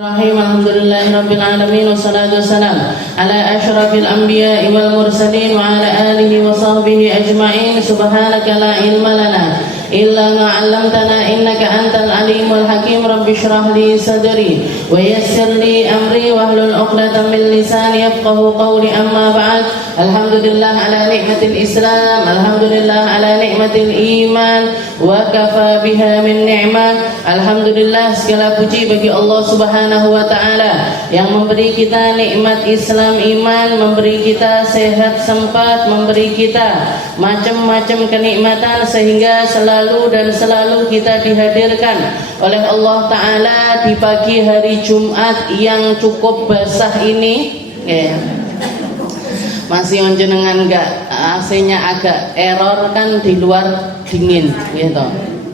Rahim alhamdulillahirabbil alamin wassalatu wassalam ala asyrafil anbiya'i wal mursalin wa ala alihi wa sahbihi ajma'in subhanaka la ilma lana illa ma 'allamtana innaka antal alimul hakim rabbi shrah li sadri wa yassir li amri wahlul 'uqdatam min lisani yafqahu qawli amma ba'd alhamdulillah ala ni'matil islam alhamdulillah ala ni'matil iman wa kafa biha min ni'mah alhamdulillah segala puji bagi Allah Subhanahu wa ta'ala yang memberi kita nikmat Islam iman, memberi kita sehat sempat, memberi kita macam-macam kenikmatan sehingga selalu kita dihadirkan oleh Allah Ta'ala di pagi hari Jumat yang cukup basah ini masih jenengan enggak AC-nya agak error kan di luar dingin gitu.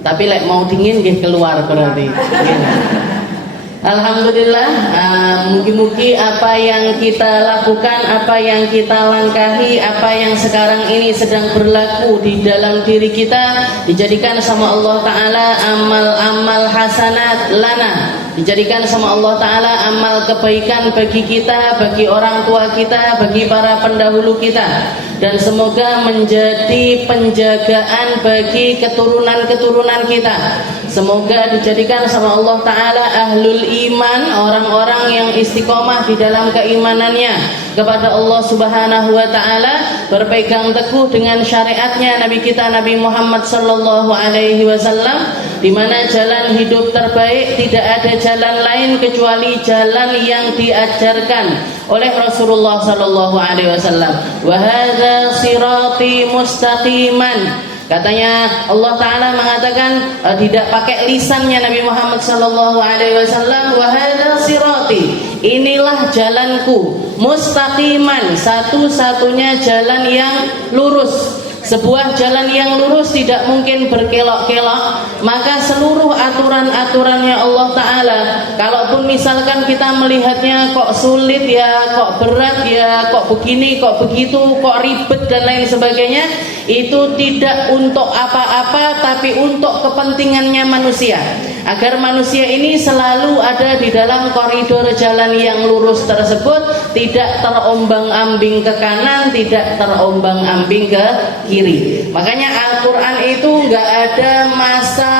Tapi mau dingin nggih keluar berarti. Alhamdulillah, mugi-mugi apa yang kita lakukan, apa yang kita langkahi, apa yang sekarang ini sedang berlaku di dalam diri kita dijadikan sama Allah Ta'ala amal-amal hasanat lana, dijadikan sama Allah Ta'ala amal kebaikan bagi kita, bagi orang tua kita, bagi para pendahulu kita, dan semoga menjadi penjagaan bagi keturunan-keturunan kita. Semoga dijadikan sama Allah Ta'ala ahlul iman, orang-orang yang istiqomah di dalam keimanannya kepada Allah Subhanahu wa Ta'ala, berpegang teguh dengan syariatnya Nabi kita Nabi Muhammad sallallahu alaihi wasallam, di mana jalan hidup terbaik tidak ada jalan lain kecuali jalan yang diajarkan oleh Rasulullah sallallahu alaihi wasallam. Wa hadza sirati mustaqiman. Katanya Allah Ta'ala mengatakan tidak pakai lisannya Nabi Muhammad sallallahu alaihi wasallam, wa hadza sirati, inilah jalanku, mustaqiman, satu-satunya jalan yang lurus. Sebuah jalan yang lurus tidak mungkin berkelok-kelok, maka seluruh aturan-aturannya Allah Ta'ala, kalaupun misalkan kita melihatnya kok sulit ya, kok berat ya, kok begini, kok begitu, kok ribet dan lain sebagainya, itu tidak untuk apa-apa tapi untuk kepentingannya manusia, agar manusia ini selalu ada di dalam koridor jalan yang lurus tersebut, tidak terombang-ambing ke kanan, tidak terombang-ambing ke kiri. Makanya Al-Quran itu nggak ada masa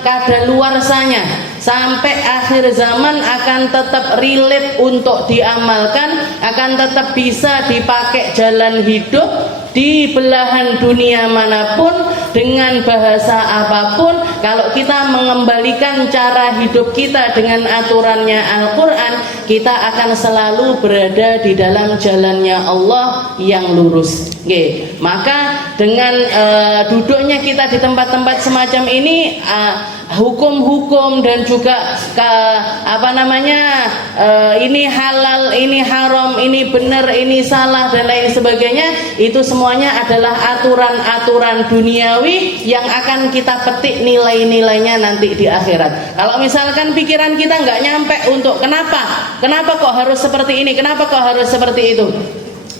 kadaluarsanya, sampai akhir zaman akan tetap relate untuk diamalkan, akan tetap bisa dipakai jalan hidup di belahan dunia manapun dengan bahasa apapun. Kalau kita mengembalikan cara hidup kita dengan aturannya Al-Quran, kita akan selalu berada di dalam jalannya Allah yang lurus. Oke. Maka dengan duduknya kita di tempat-tempat semacam ini, hukum-hukum dan juga ini halal, ini haram, ini benar, ini salah dan lain sebagainya, itu semuanya adalah aturan-aturan duniawi yang akan kita petik nilai-nilainya nanti di akhirat. Kalau misalkan pikiran kita nggak nyampe untuk kenapa kok harus seperti ini, kenapa kok harus seperti itu,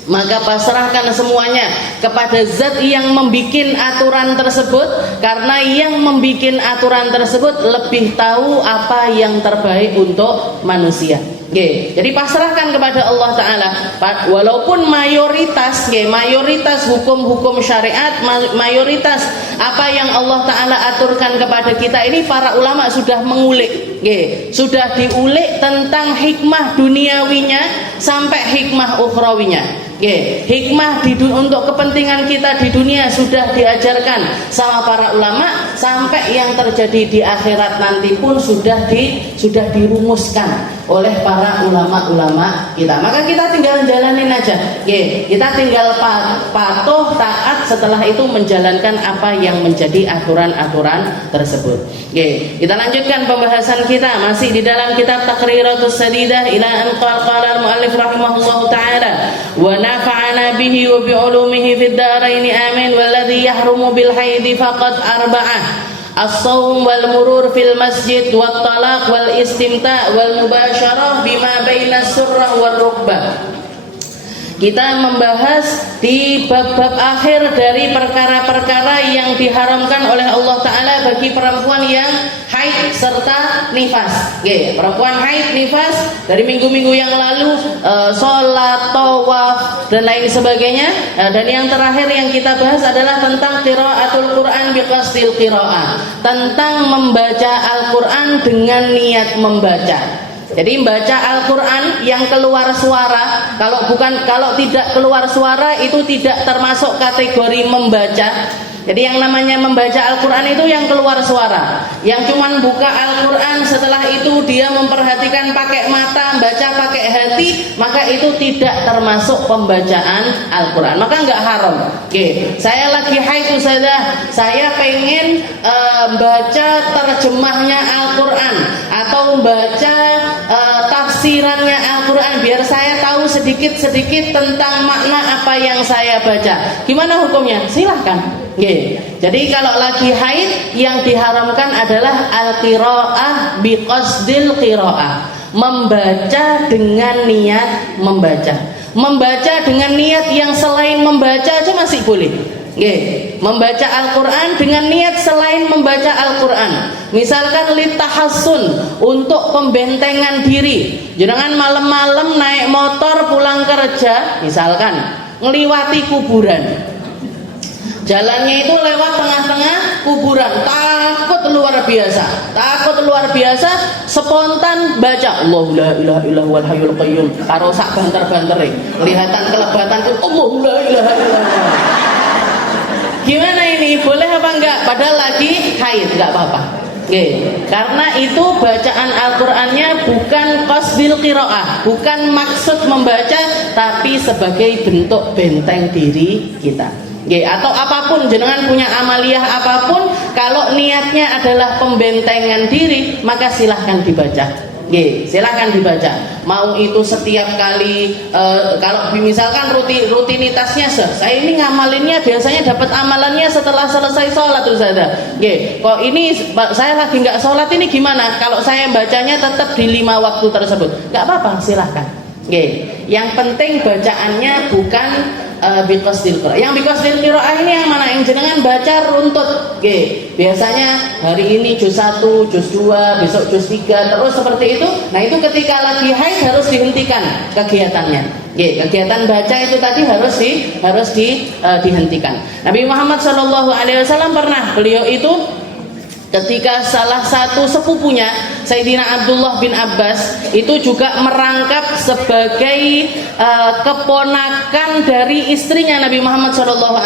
maka pasrahkan semuanya kepada zat yang membikin aturan tersebut, karena yang membikin aturan tersebut lebih tahu apa yang terbaik untuk manusia. Jadi pasrahkan kepada Allah Ta'ala. Walaupun mayoritas hukum-hukum syariat, mayoritas apa yang Allah Ta'ala aturkan kepada kita ini, para ulama sudah mengulik, sudah diulik tentang hikmah duniawinya sampai hikmah ukhrawinya. Hikmah untuk kepentingan kita di dunia sudah diajarkan sama para ulama, sampai yang terjadi di akhirat nanti pun sudah dirumuskan oleh para ulama-ulama kita. Maka kita tinggal jalanin aja. Kita tinggal patuh taat, setelah itu menjalankan apa yang menjadi aturan-aturan tersebut. Kita lanjutkan pembahasan kita masih di dalam kitab Taqriratus Sadidah ila an qala al-muallif rahimahullahu ta'ala wa nafa'ana bihi wa bi ulumihi fid dharain amin. Walladhi yahrumu bil haidi faqad arba'ah: as-sawm wal murur fil masjid wat talaq wal istimta' wal mubasyarah bima baina surrah wal rukbah. kita membahas di bab-bab akhir dari perkara-perkara yang diharamkan oleh Allah Ta'ala bagi perempuan yang haid serta nifas. Perempuan haid, nifas, dari minggu-minggu yang lalu sholat, tawaf, dan lain sebagainya. Dan yang terakhir yang kita bahas adalah tentang qiraatul Quran biqasdil qiraah, tentang membaca Al-Quran dengan niat membaca. Jadi membaca Al-Quran yang keluar suara, kalau tidak keluar suara itu tidak termasuk kategori membaca. Jadi yang namanya membaca Al-Quran itu yang keluar suara, yang cuman buka Al-Quran setelah itu dia memperhatikan pakai mata, baca pakai hati, maka itu tidak termasuk pembacaan Al-Quran, maka nggak haram. Saya lagi haid Ustazah, saya pengen baca terjemahnya Al-Quran atau baca tafsirannya Al-Quran biar saya tahu sedikit-sedikit tentang makna apa yang saya baca. Gimana hukumnya? Silahkan. Jadi kalau lagi haid yang diharamkan adalah al-qiraah biqasdil qiraah, membaca dengan niat membaca. Membaca dengan niat yang selain membaca aja masih boleh. Membaca Al-Quran dengan niat selain membaca Al-Quran, misalkan litahassun, untuk pembentengan diri. Jangan malam-malam naik motor pulang kerja, misalkan ngeliwati kuburan, jalannya itu lewat tengah-tengah kuburan, takut luar biasa, spontan baca Allahu la ilaha illallahul hayyul qayyum, karo sak banter-bantere, kelihatan kelebatan Allahu la ilaha illallah. Gimana ini? Boleh apa enggak? Padahal lagi haid, enggak apa-apa. Karena itu bacaan Al-Qur'annya bukan qasdil qiraah, bukan maksud membaca, tapi sebagai bentuk benteng diri kita. Atau apapun, jenengan punya amaliyah apapun, kalau niatnya adalah pembentengan diri, maka silahkan dibaca. Silahkan dibaca. Mau itu setiap kali, kalau misalkan rutinitasnya, saya ini ngamalinnya biasanya dapat amalannya setelah selesai sholat Ustazah. Kok ini saya lagi nggak sholat ini gimana? Kalau saya bacanya tetap di 5 waktu tersebut, nggak apa-apa, silahkan. Yang penting bacaannya bukan biqasdil qiraah. Yang biqasdil qiraah ini yang mana? Yang jenengan baca runtut. Biasanya hari ini juz 1, juz 2, besok juz 3, terus seperti itu. Nah, itu ketika lagi haid harus dihentikan kegiatannya. Kegiatan baca itu tadi harus dihentikan. Nabi Muhammad SAW pernah, beliau itu ketika salah satu sepupunya Sayyidina Abdullah bin Abbas itu juga merangkap sebagai keponakan dari istrinya Nabi Muhammad SAW.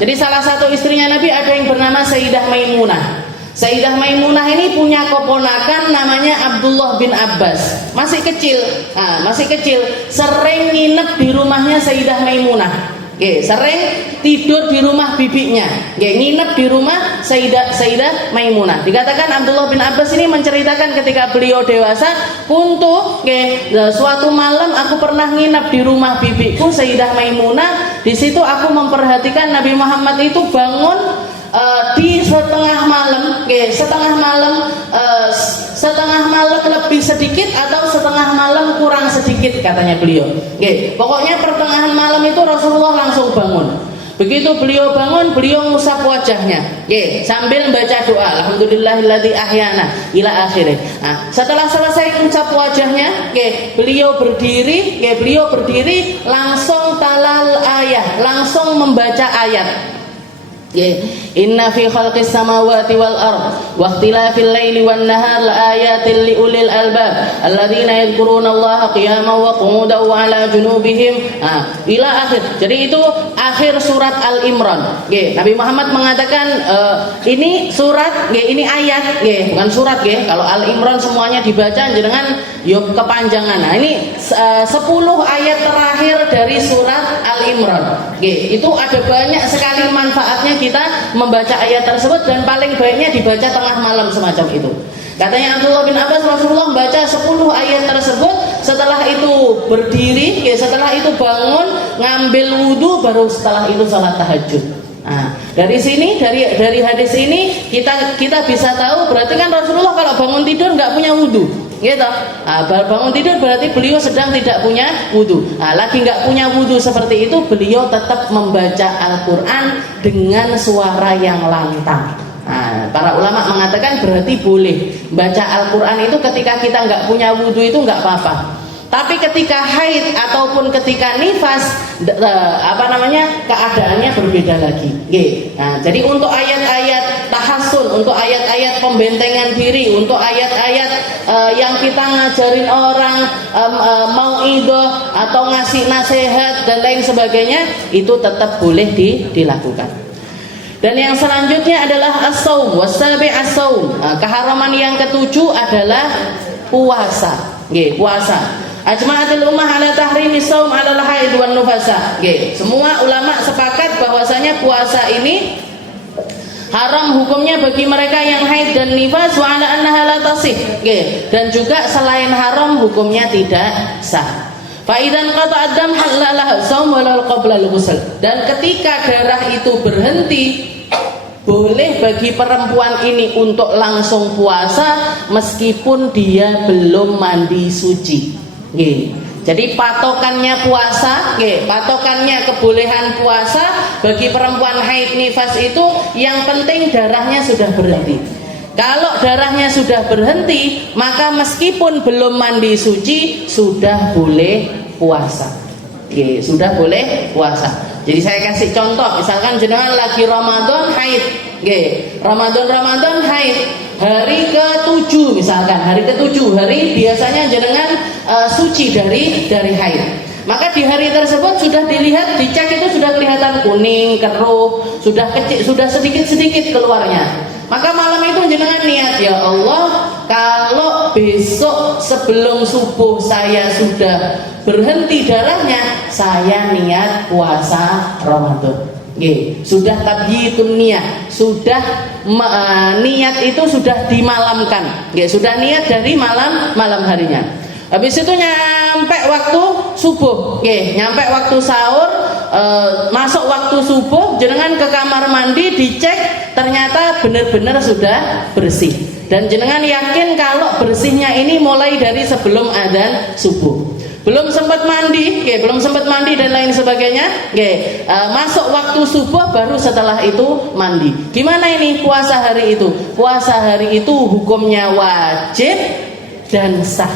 Jadi salah satu istrinya Nabi ada yang bernama Sayyidah Maimunah. Sayyidah Maimunah ini punya keponakan namanya Abdullah bin Abbas, masih kecil, sering nginep di rumahnya Sayyidah Maimunah. Sering tidur di rumah bibinya, nginep di rumah Sayyidah Maimunah. Dikatakan Abdullah bin Abbas ini menceritakan ketika beliau dewasa, suatu malam aku pernah nginep di rumah bibiku Sayyidah Maimunah. Di situ aku memperhatikan Nabi Muhammad itu bangun di setengah malam lebih sedikit atau setengah malam kurang sedikit, katanya beliau. Pokoknya pertengahan malam itu Rasulullah langsung bangun. Begitu beliau bangun, beliau ngusap wajahnya, sambil baca doa, alhamdulillahilladzi ahyana ila akhirih. Nah, setelah selesai ngusap wajahnya, beliau berdiri, langsung talal ayat, langsung membaca ayat. Inna fi khalqis samawati wal ard wa ikhtilafil laili wan nahar laayatin liulil albab alladzina yadhkurunallaha qiyaman wa qu'udan wa 'ala junubihim, ila akhir. Jadi itu akhir surat Al-Imran. Nabi Muhammad mengatakan ini surat, ini ayat, bukan surat. Kalau Al-Imran semuanya dibaca jangan kepanjangan. Nah, ini 10 ayat terakhir dari surat Al-Imran. Itu ada banyak sekali manfaatnya kita membaca ayat tersebut, dan paling baiknya dibaca tengah malam semacam itu. Katanya Abdullah bin Abbas, Rasulullah membaca 10 ayat tersebut, setelah itu berdiri, setelah itu bangun, ngambil wudhu, baru setelah itu salat tahajud. Nah, dari sini, dari hadis ini kita bisa tahu berarti kan Rasulullah kalau bangun tidur nggak punya wudhu. gitu. Bangun tidur berarti beliau sedang tidak punya wudu. Lagi nggak punya wudu seperti itu, beliau tetap membaca Al-Quran dengan suara yang lantang. Para ulama mengatakan berarti boleh baca Al-Quran itu ketika kita nggak punya wudu itu nggak apa-apa. Tapi ketika haid ataupun ketika nifas, keadaannya berbeda lagi. Jadi untuk ayat-ayat tahassun, untuk ayat-ayat pembentengan diri, untuk ayat-ayat yang kita ngajarin orang mauidhah atau ngasih nasihat dan lain sebagainya, itu tetap boleh dilakukan. Dan yang selanjutnya adalah as-saum, wasabi as-saum. Keharaman yang ketujuh adalah puasa. Puasa. Ajma'atul ummah ala tahrimi shaum 'ala al-haid wan nufasa. Semua ulama sepakat bahwasanya puasa ini haram hukumnya bagi mereka yang haid dan nifas, wa 'ala annaha la tasih. Dan juga selain haram hukumnya tidak sah. Fa idzan qata'a ad-dam halalah shaum walau qabla al-ghusl. Dan ketika darah itu berhenti, boleh bagi perempuan ini untuk langsung puasa meskipun dia belum mandi suci. Jadi patokannya puasa, patokannya kebolehan puasa bagi perempuan haid nifas itu yang penting darahnya sudah berhenti. Kalau darahnya sudah berhenti, maka meskipun belum mandi suci sudah boleh puasa. Sudah boleh puasa. Jadi saya kasih contoh, misalkan jenengan lagi Ramadan haid, Ramadan haid, hari ke-7 misalkan, hari ke-7 hari biasanya jenengan suci dari haid. Maka di hari tersebut sudah dilihat, dicek itu sudah kelihatan kuning, keruh, sudah kecil, sudah sedikit-sedikit keluarnya. Maka malam itu jenengan niat, ya Allah, kalau besok sebelum subuh saya sudah berhenti darahnya, saya niat puasa Ramadan. Sudah tabyitun niat, sudah niat itu sudah dimalamkan. Sudah niat dari malam harinya. Habis itu nyampe waktu subuh, nyampe waktu sahur, masuk waktu subuh, jenengan ke kamar mandi dicek, ternyata benar-benar sudah bersih. Dan jenengan yakin kalau bersihnya ini mulai dari sebelum adzan subuh. Belum sempat mandi, dan lain sebagainya, masuk waktu subuh baru setelah itu mandi. Gimana ini puasa hari itu? Puasa hari itu hukumnya wajib dan sah.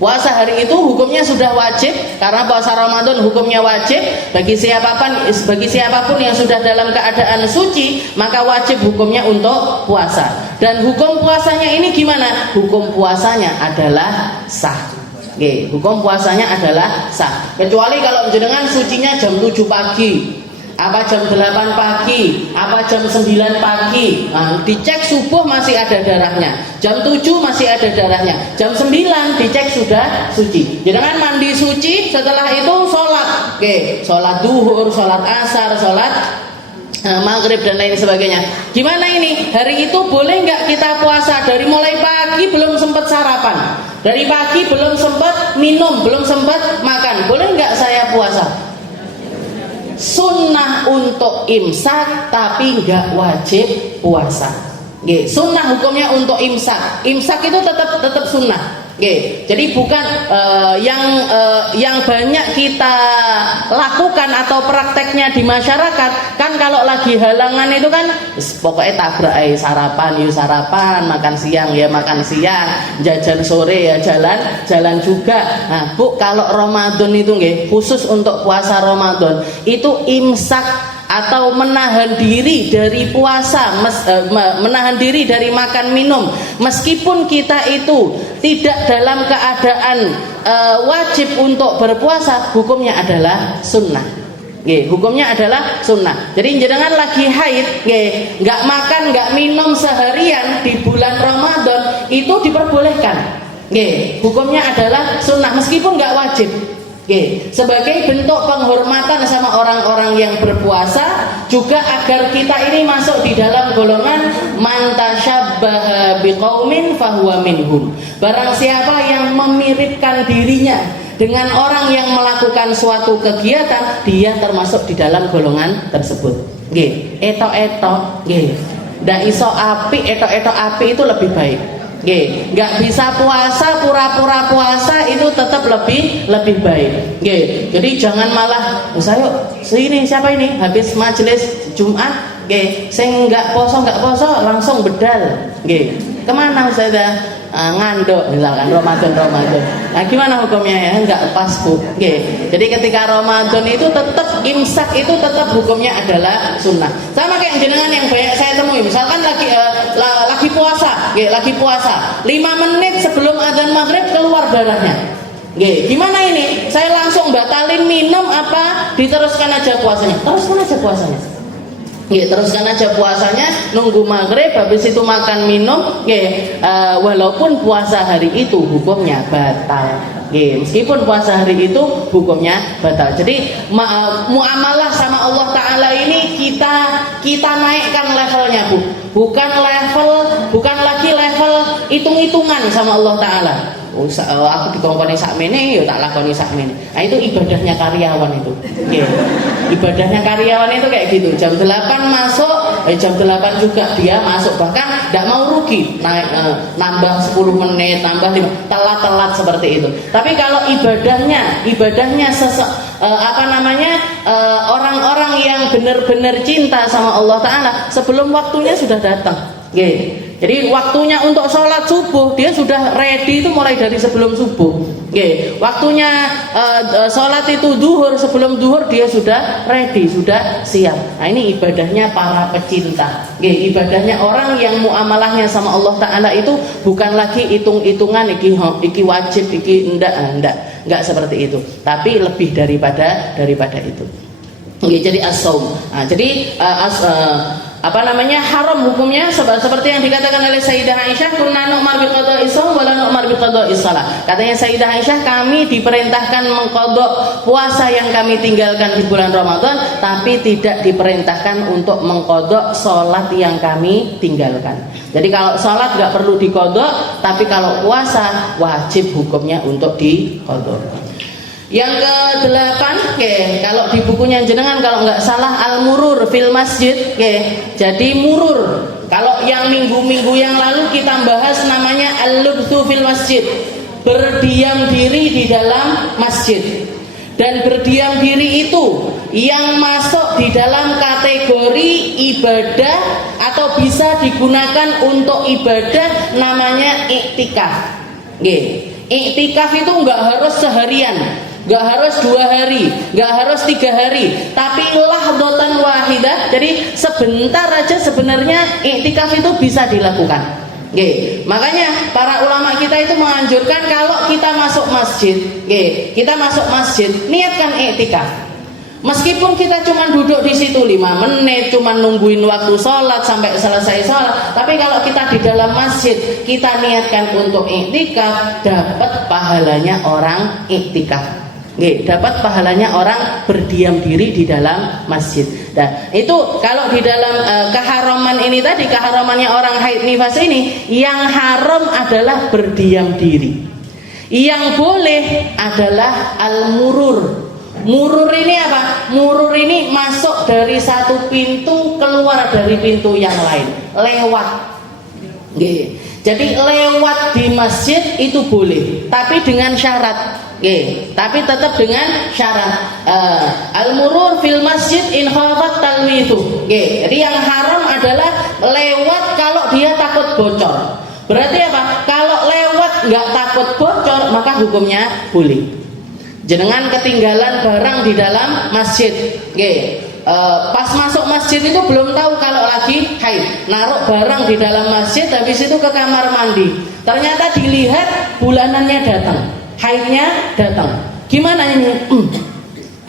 Puasa hari itu hukumnya sudah wajib karena puasa Ramadan hukumnya wajib bagi siapapun yang sudah dalam keadaan suci, maka wajib hukumnya untuk puasa. Dan hukum puasanya ini gimana? Hukum puasanya adalah sah. Hukum puasanya adalah sah. Kecuali kalau jenengan sucinya jam 7 pagi, apa jam 8 pagi, apa jam 9 pagi, dicek subuh masih ada darahnya, jam 7 masih ada darahnya, jam 9 dicek sudah suci. Jenengan mandi suci, setelah itu sholat, sholat duhur, sholat asar, sholat maghrib dan lain sebagainya. Gimana ini? Hari itu boleh nggak kita puasa? Dari mulai pagi belum sempat sarapan, dari pagi belum sempat minum, belum sempat makan, boleh nggak saya puasa? Sunnah untuk imsak tapi nggak wajib puasa. Sunnah hukumnya untuk imsak. Imsak itu tetap sunnah. Jadi bukan yang banyak kita lakukan atau prakteknya di masyarakat kan, kalau lagi halangan itu kan pokoknya tabrak sarapan, makan siang ya makan siang, jajan sore ya jalan juga. Nah Bu, kalau Ramadan itu khusus untuk puasa Ramadan itu imsak atau menahan diri dari puasa, menahan diri dari makan minum, meskipun kita itu tidak dalam keadaan wajib untuk berpuasa, hukumnya adalah sunnah. Hukumnya adalah sunnah. Jadi jenengan lagi haid, nggak makan nggak minum seharian di bulan Ramadan itu diperbolehkan. Hukumnya adalah sunnah meskipun nggak wajib. Sebagai bentuk penghormatan sama orang-orang yang berpuasa, juga agar kita ini masuk di dalam golongan man tasyabbaha biqaumin fahuwa minhum. Barang siapa yang memiripkan dirinya dengan orang yang melakukan suatu kegiatan, dia termasuk di dalam golongan tersebut. Ndak iso api, etok-etok api itu lebih baik. Nggak bisa puasa pura-pura puasa itu tetap lebih baik. Jadi jangan malah saya sini siapa ini habis majelis Jumat saya nggak poso langsung bedal. Kemana Ustazah? Ngandok misalkan Ramadan. Nah gimana hukumnya ya? Nggak pas Bu. Jadi ketika Ramadan itu tetap imsak itu tetap hukumnya adalah sunnah. Sama kayak jenengan yang banyak saya temui. Misalkan lagi puasa, 5 menit sebelum adzan maghrib keluar darahnya. Gimana ini? Saya langsung batalin minum apa diteruskan aja puasanya? Teruskan aja puasanya, nunggu maghrib, habis itu makan minum, walaupun puasa hari itu hukumnya batal. Meskipun puasa hari itu hukumnya batal. Jadi muamalah sama Allah Ta'ala ini kita naikkan levelnya Bu. Bukan lagi level hitung-hitungan sama Allah Ta'ala. Aku dikongkoni sakmene ya tak lakoni sakmene. Nah itu ibadahnya karyawan itu. Ibadahnya karyawan itu kayak gitu. Jam 8 masuk, jam 8 juga dia masuk, bahkan tidak mau rugi naik nambah 10 menit, nambah 5, telat seperti itu. Tapi kalau ibadahnya orang-orang yang benar-benar cinta sama Allah Ta'ala sebelum waktunya sudah datang. Jadi waktunya untuk sholat subuh dia sudah ready itu mulai dari sebelum subuh. Waktunya sholat itu duhur, sebelum duhur dia sudah ready, sudah siap. Nah ini ibadahnya para pecinta. Ibadahnya orang yang muamalahnya sama Allah Ta'ala itu bukan lagi hitung-hitungan iki wajib, iki enggak seperti itu. Tapi lebih daripada itu. Jadi as-saum. Nah, jadi haram hukumnya seperti yang dikatakan oleh Sayyidah Aisyah, kunna nu'mar bi qada'is shaum wa la nu'mar bi qada'is shalah. Katanya Sayyidah Aisyah, kami diperintahkan mengqadha puasa yang kami tinggalkan di bulan Ramadan, tapi tidak diperintahkan untuk mengqadha salat yang kami tinggalkan. Jadi kalau salat enggak perlu diqadha, tapi kalau puasa wajib hukumnya untuk diqadha. Yang ke-8, kalau di bukunya jenengan kalau nggak salah al-murur fil masjid, jadi murur. Kalau yang minggu-minggu yang lalu kita bahas namanya al-lubthu fil masjid, berdiam diri di dalam masjid. Dan berdiam diri itu yang masuk di dalam kategori ibadah atau bisa digunakan untuk ibadah namanya iktikaf. Iktikaf itu nggak harus seharian, nggak harus 2 hari, nggak harus 3 hari, tapi lahdatan wahidah. Jadi sebentar aja sebenarnya iktikaf itu bisa dilakukan. Makanya para ulama kita itu menganjurkan kalau kita masuk masjid, niatkan iktikaf. Meskipun kita cuma duduk di situ 5 menit, cuma nungguin waktu sholat sampai selesai sholat, tapi kalau kita di dalam masjid, kita niatkan untuk iktikaf, dapat pahalanya orang iktikaf. Dapat pahalanya orang berdiam diri di dalam masjid. Nah, itu kalau di dalam keharaman ini tadi, keharamannya orang haid nifas ini, yang haram adalah berdiam diri. Yang boleh adalah al-murur. Murur ini apa? Murur ini masuk dari satu pintu, keluar dari pintu yang lain, lewat. Jadi lewat di masjid itu boleh, tapi dengan syarat. Tapi tetap dengan syarat al-murur fil masjid in khafat talwithu. Jadi yang haram adalah lewat kalau dia takut bocor. Berarti apa? Kalau lewat nggak takut bocor, maka hukumnya boleh. Jenengan ketinggalan barang di dalam masjid, pas masuk masjid itu belum tahu kalau lagi haid, naruh barang di dalam masjid, habis itu ke kamar mandi, ternyata dilihat bulanannya datang, haidnya datang. Gimana ini?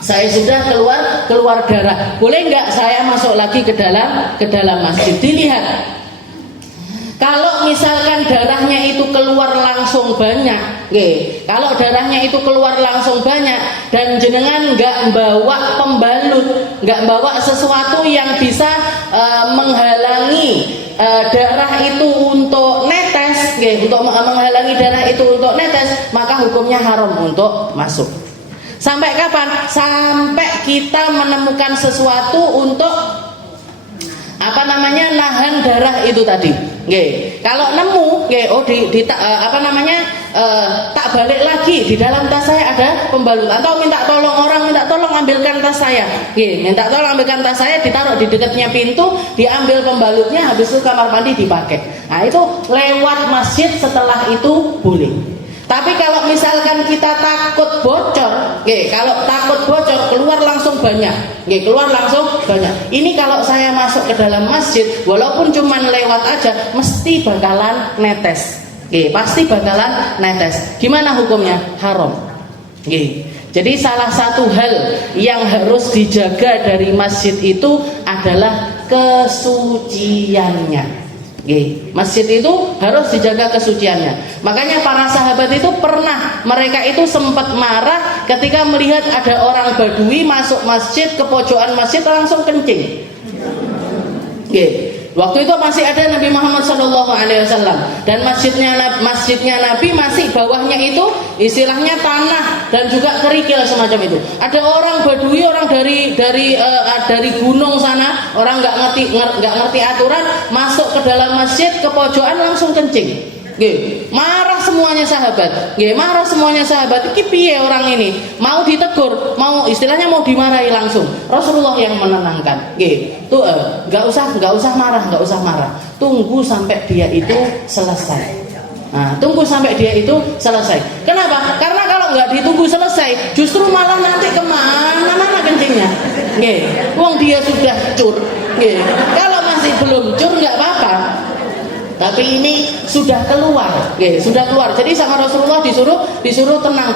Saya sudah keluar darah, boleh nggak saya masuk lagi ke dalam masjid? Dilihat. Kalau misalkan darahnya itu keluar langsung banyak, kalau darahnya itu keluar langsung banyak dan jenengan nggak bawa pembalut, nggak bawa sesuatu yang bisa menghalangi darah itu untuk netes, untuk menghalangi darah itu untuk netes, maka hukumnya haram untuk masuk. Sampai kapan? Sampai kita menemukan sesuatu untuk nahan darah itu tadi. Nggih. Kalau nemu, nggih, oh tak balik lagi, di dalam tas saya ada pembalut, atau minta tolong ambilkan tas saya. Nggih, minta tolong ambilkan tas saya, ditaruh di dekatnya pintu, diambil pembalutnya, habis itu kamar mandi dipakai. Nah, itu lewat masjid setelah itu boleh. Tapi kalau misalkan kita takut bocor, kalau takut bocor keluar langsung banyak, keluar langsung banyak. Ini kalau saya masuk ke dalam masjid, walaupun cuman lewat aja, mesti bakalan netes, pasti bakalan netes. Gimana hukumnya? Haram. Jadi salah satu hal yang harus dijaga dari masjid itu adalah kesuciannya. Masjid itu harus dijaga kesuciannya. Makanya para sahabat itu mereka itu sempat marah ketika melihat ada orang Badui masuk masjid, ke pojokan masjid langsung kencing. Waktu itu masih ada Nabi Muhammad SAW dan masjidnya Nabi masih bawahnya itu istilahnya tanah dan juga kerikil semacam itu. Ada orang Badui, orang dari gunung sana, orang nggak ngerti aturan, masuk ke dalam masjid, ke pojokan langsung kencing. Marah semuanya sahabat. Marah semuanya sahabat. Iki piye orang ini? Mau ditegur, istilahnya mau dimarahi langsung. Rasulullah yang menenangkan. Tuh nggak usah marah. Tunggu sampai dia itu selesai. Nah, tunggu sampai dia itu selesai. Kenapa? Karena kalau nggak ditunggu selesai, justru malah nanti kemana-mana kencingnya. Wong dia sudah cur. Kalau masih belum cur nggak apa-apa. Tapi ini sudah keluar, sudah keluar. Jadi sama Rasulullah disuruh tenang.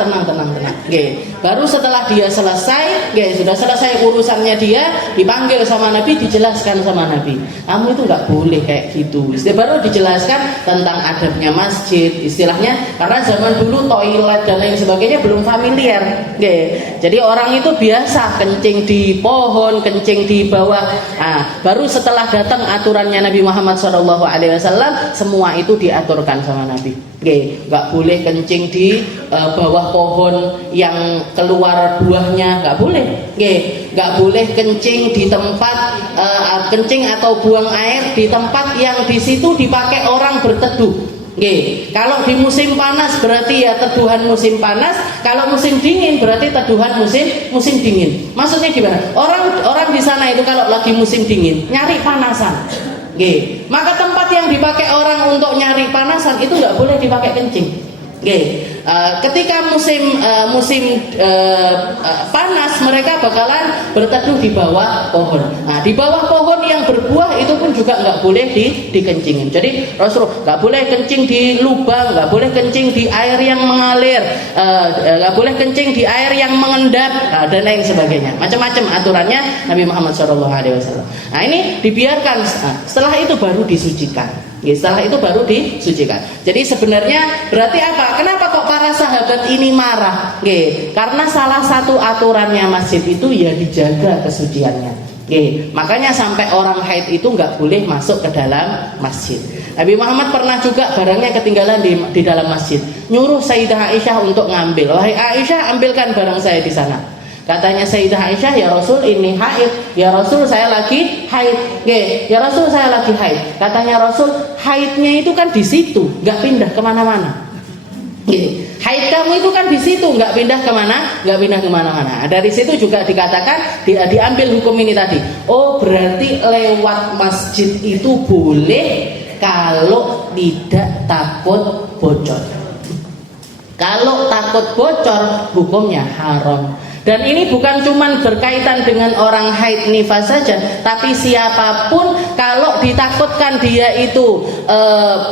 Baru setelah dia selesai, sudah selesai urusannya dia, dipanggil sama Nabi, dijelaskan sama Nabi. Kamu itu nggak boleh kayak gitu. Baru dijelaskan tentang adabnya masjid, istilahnya karena zaman dulu toilet dan lain sebagainya belum familiar. Jadi orang itu biasa kencing di pohon, kencing di bawah. Nah, baru setelah datang aturannya Nabi Muhammad SAW, semua itu diaturkan sama Nabi. Nggak boleh kencing di bawah pohon yang keluar buahnya, nggak boleh. Nggak boleh kencing di tempat kencing atau buang air di tempat yang di situ dipakai orang berteduh. Kalau di musim panas berarti ya teduhan musim panas, kalau musim dingin berarti teduhan musim dingin. Maksudnya gimana? Orang di sana itu kalau lagi musim dingin nyari panasan. Maka tempat yang dipakai orang untuk nyari panasan itu nggak boleh dipakai kencing. Ketika musim panas mereka bakalan berteduh di bawah pohon. Nah, di bawah pohon yang berbuah itu pun juga nggak boleh dikencingin. Jadi Rasulullah nggak boleh kencing di lubang, nggak boleh kencing di air yang mengalir, nggak boleh kencing di air yang mengendap, dan lain sebagainya. Macam-macam aturannya Nabi Muhammad SAW. Nah, ini dibiarkan. Setelah itu baru disucikan. Jadi sebenarnya berarti apa? Kenapa kok para sahabat ini marah? Karena salah satu aturannya masjid itu ya dijaga kesuciannya. Makanya sampai orang haid itu nggak boleh masuk ke dalam masjid. Nabi Muhammad pernah juga barangnya ketinggalan di dalam masjid. Nyuruh Sayyidah Aisyah untuk ngambil. Wahai Aisyah, ambilkan barang saya di sana. Katanya Sayyidah Aisyah, ya Rasul ini haid. Ya Rasul saya lagi haid. Ya Rasul saya lagi haid. Katanya Rasul, haidnya itu kan di situ, nggak pindah kemana-mana. Haid kamu itu kan di situ, nggak pindah kemana-mana. Dari situ juga dikatakan diambil hukum ini tadi. Oh, berarti lewat masjid itu boleh kalau tidak takut bocor. Kalau takut bocor, hukumnya haram. Dan ini bukan cuma berkaitan dengan orang haid nifas saja, tapi siapapun kalau ditakutkan dia itu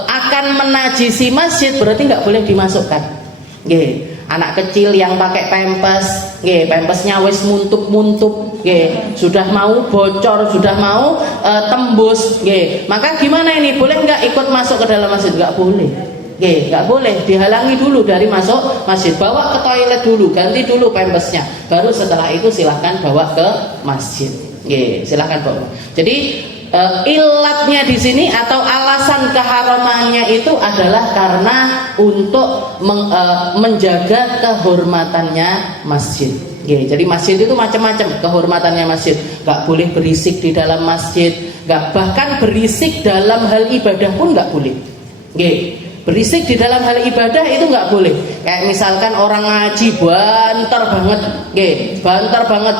akan menajisi masjid, berarti nggak boleh dimasukkan. Anak kecil yang pakai pampers, pampasnya wis muntup, sudah mau bocor, sudah mau tembus, maka gimana ini? Boleh nggak ikut masuk ke dalam masjid? Nggak boleh. Nggak boleh, dihalangi dulu dari masuk masjid. Bawa ke toilet dulu, ganti dulu pampasnya. Baru setelah itu silahkan bawa ke masjid. Silahkan bawa. Jadi ilatnya di sini atau alasan keharamannya itu adalah karena untuk menjaga kehormatannya masjid. Jadi masjid itu macam-macam kehormatannya masjid. Nggak boleh berisik di dalam masjid, Nggak, bahkan berisik dalam hal ibadah pun nggak boleh. Nggih. Berisik di dalam hal ibadah itu nggak boleh. Kayak misalkan orang ngaji banter banget, banter banget.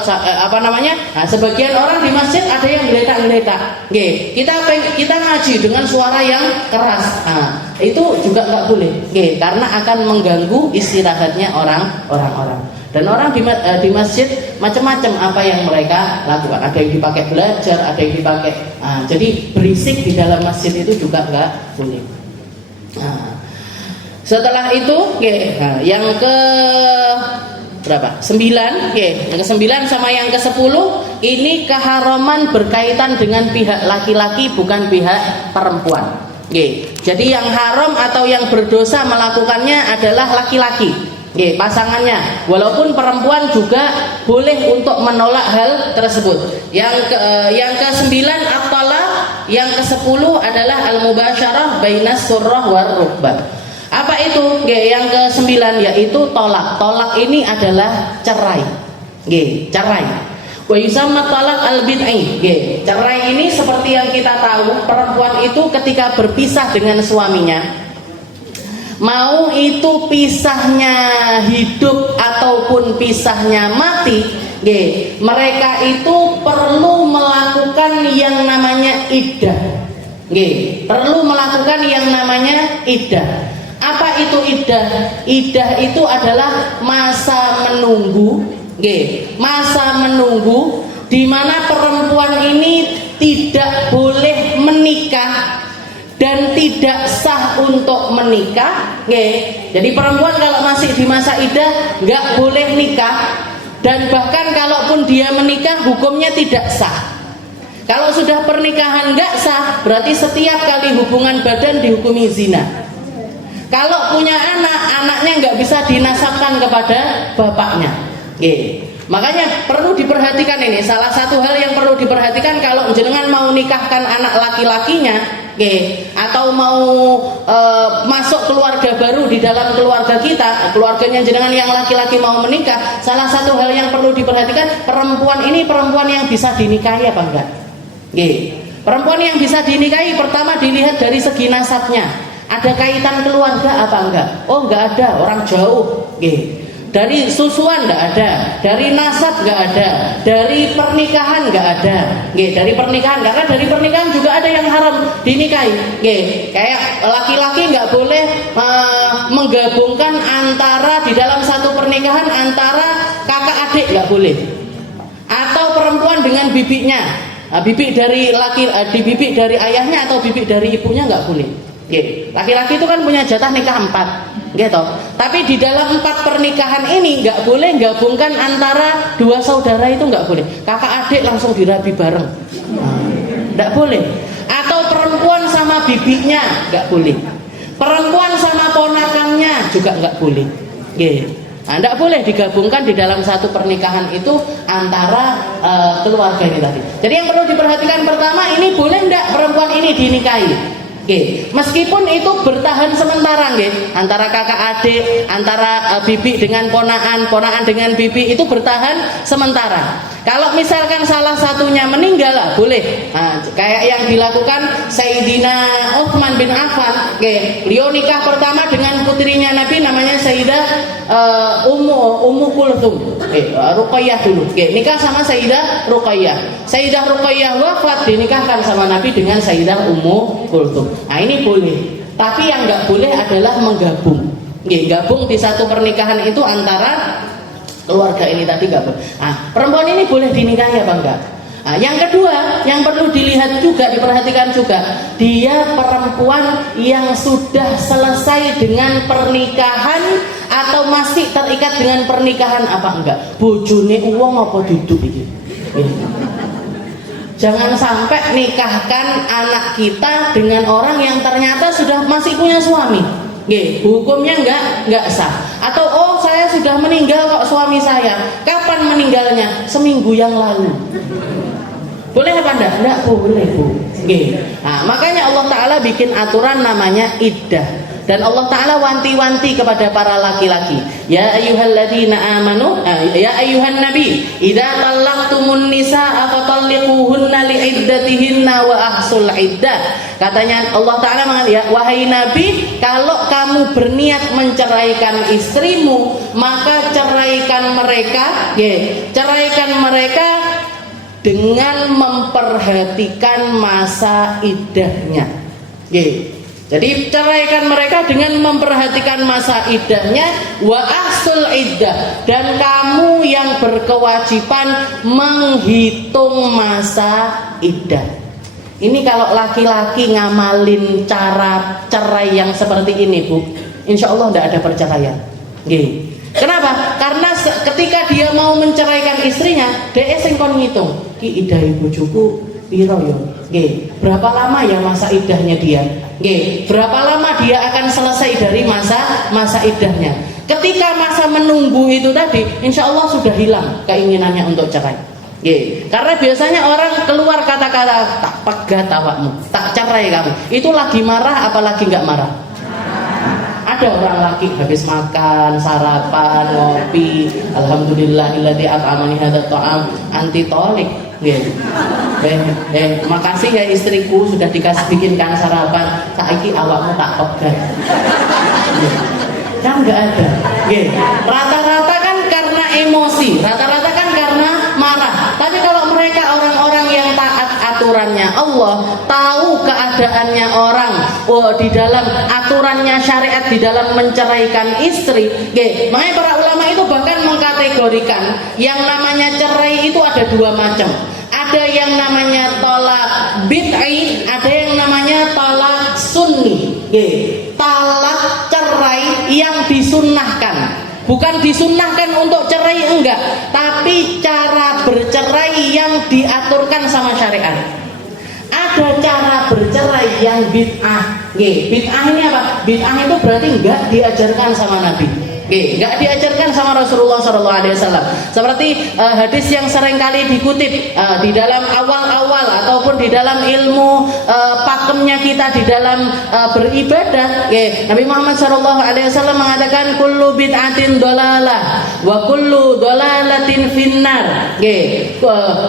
Nah, sebagian orang di masjid ada yang geletak-geletak. Kita ngaji dengan suara yang keras. Nah, itu juga nggak boleh. Karena akan mengganggu istirahatnya orang-orang. Dan orang di masjid macam-macam apa yang mereka lakukan. Ada yang dipakai belajar, ada yang dipakai. Nah, jadi berisik di dalam masjid itu juga nggak boleh. Nah, setelah itu, yang ke berapa? 9, yang ke-9 sama yang ke-10 ini keharaman berkaitan dengan pihak laki-laki bukan pihak perempuan. Jadi yang haram atau yang berdosa melakukannya adalah laki-laki, pasangannya. Walaupun perempuan juga boleh untuk menolak hal tersebut. Yang ke-9 at-talaq. Yang ke-10 adalah al-mubasyarah bainas surrah war rukbah. Apa itu? Yang ke-9 yaitu tolak. Tolak ini adalah cerai. Cerai. Wa yusamma talaq al-bid'i. Cerai ini seperti yang kita tahu, perempuan itu ketika berpisah dengan suaminya, mau itu pisahnya hidup ataupun pisahnya mati, mereka itu perlu melakukan yang namanya iddah. Perlu melakukan yang namanya iddah. Apa itu iddah? Iddah itu adalah masa menunggu, masa menunggu di mana perempuan ini tidak boleh menikah dan tidak sah untuk menikah. Jadi perempuan kalau masih di masa iddah nggak boleh nikah, dan bahkan kalaupun dia menikah hukumnya tidak sah. Kalau sudah pernikahan nggak sah, berarti setiap kali hubungan badan dihukumi zina. Kalau punya anak, anaknya nggak bisa dinasabkan kepada bapaknya. Makanya perlu diperhatikan ini. Salah satu hal yang perlu diperhatikan kalau jenengan mau nikahkan anak laki-lakinya, atau mau masuk keluarga baru di dalam keluarga kita, keluarganya jenengan yang laki-laki mau menikah, salah satu hal yang perlu diperhatikan, perempuan ini perempuan yang bisa dinikahi apa enggak? Perempuan yang bisa dinikahi pertama dilihat dari segi nasabnya. Ada kaitan keluarga apa enggak? Oh, enggak ada, orang jauh. Dari susuan enggak ada, dari nasab enggak ada, dari pernikahan enggak ada. Dari pernikahan, karena dari pernikahan juga ada yang haram dinikahi. Kayak laki-laki enggak boleh menggabungkan antara di dalam satu pernikahan antara kakak adik, enggak boleh. Atau perempuan dengan bibinya. Bibik dari bibik dari ayahnya atau bibik dari ibunya enggak boleh. Laki-laki itu kan punya jatah nikah 4, tapi di dalam 4 pernikahan ini nggak boleh gabungkan antara 2 saudara, itu nggak boleh. Kakak adik langsung dirabi bareng, nggak boleh. Atau perempuan sama bibinya nggak boleh. Perempuan sama ponakannya juga nggak boleh. Nggak boleh digabungkan di dalam satu pernikahan itu antara keluarga ini tadi. Jadi yang perlu diperhatikan pertama, ini boleh nggak perempuan ini dinikahi? Meskipun itu bertahan sementara, antara kakak adik, antara bibi dengan ponakan, ponakan dengan bibi, itu bertahan sementara. Kalau misalkan salah satunya meninggal, boleh. Kayak yang dilakukan Sayyidina Utsman bin Affan. Beliau nikah pertama dengan putrinya Nabi, namanya Sayyidah Ummu Kulthum. Ruqayyah dulu. Nikah sama Sayyidah Ruqayyah. Sayyidah Ruqayyah wafat, dinikahkan sama Nabi dengan Sayyidah Ummu Kulthum. Nah, ini boleh. Tapi yang nggak boleh adalah menggabung. Gabung di satu pernikahan itu antara keluarga ini tadi nggak boleh. Perempuan ini boleh dinikahi apa enggak? Yang kedua, yang perlu dilihat juga, diperhatikan juga, dia perempuan yang sudah selesai dengan pernikahan atau masih terikat dengan pernikahan apa enggak? Bojone uang apa duduk iki? Jangan sampai nikahkan anak kita dengan orang yang ternyata sudah masih punya suami. Hukumnya enggak sah. Atau saya sudah meninggal kok suami saya. Kapan meninggalnya? Seminggu yang lalu. Boleh apa enggak? Enggak boleh, Bu. Makanya Allah Ta'ala bikin aturan namanya iddah. Dan Allah Ta'ala wanti-wanti kepada para laki-laki. Ya ayyuhalladzina amanu, ya ayyuhan nabi, idza talaqtumun nisaa fatalliquhunna li'iddatihinna wa ahsul iddah. Katanya Allah Ta'ala mengatakan, ya wahai nabi, kalau kamu berniat menceraikan istrimu, maka ceraikan mereka, ceraikan mereka dengan memperhatikan masa iddahnya. Jadi ceraikan mereka dengan memperhatikan masa iddahnya, wa ahsul iddah, dan kamu yang berkewajiban menghitung masa iddah. Ini kalau laki-laki ngamalin cara cerai yang seperti ini, Bu, insya Allah tidak ada perceraian. Kenapa? Karena ketika dia mau menceraikan istrinya, dia sing kon ngitung, ki iddahe bojoku piro yo? Berapa lama ya masa iddahnya dia? Berapa lama dia akan selesai dari masa iddahnya? Ketika masa menunggu itu tadi, insya Allah sudah hilang keinginannya untuk cerai. Karena biasanya orang keluar kata-kata tak pegat awakmu, tak cerai kamu, itu lagi marah apalagi nggak marah? Ada orang laki habis makan, sarapan, ngopi, alhamdulillahilladzi at'amani hadzal ta'am, anti tolik. Makasih ya istriku sudah dikasih bikinkan sarapan, saiki awakmu tak pegat. Kan nggak ada. Rata-rata kan karena emosi, rata-rata kan karena marah. Tapi kalau mereka orang-orang yang taat aturannya Allah, tahu keadaannya orang, di dalam aturannya syariat di dalam menceraikan istri, makanya para ulama itu bahkan mengkategorikan yang namanya cerai itu ada dua macam. Ada yang namanya tolak bid'i, ada yang namanya tolak sunni. Talak cerai yang disunnahkan, bukan disunnahkan untuk cerai, enggak, tapi cara bercerai yang diaturkan sama syariat. Ada cara bercerai yang bid'ah. Bid'ah ini apa? Bid'ah itu berarti enggak diajarkan sama Nabi. Enggak diajarkan sama Rasulullah SAW. Seperti hadis yang seringkali dikutip di dalam awal-awal ataupun di dalam ilmu pakemnya kita di dalam beribadah. Nabi Muhammad SAW mengatakan kullu bid'atin dolalah wa kullu dolalatin finnar.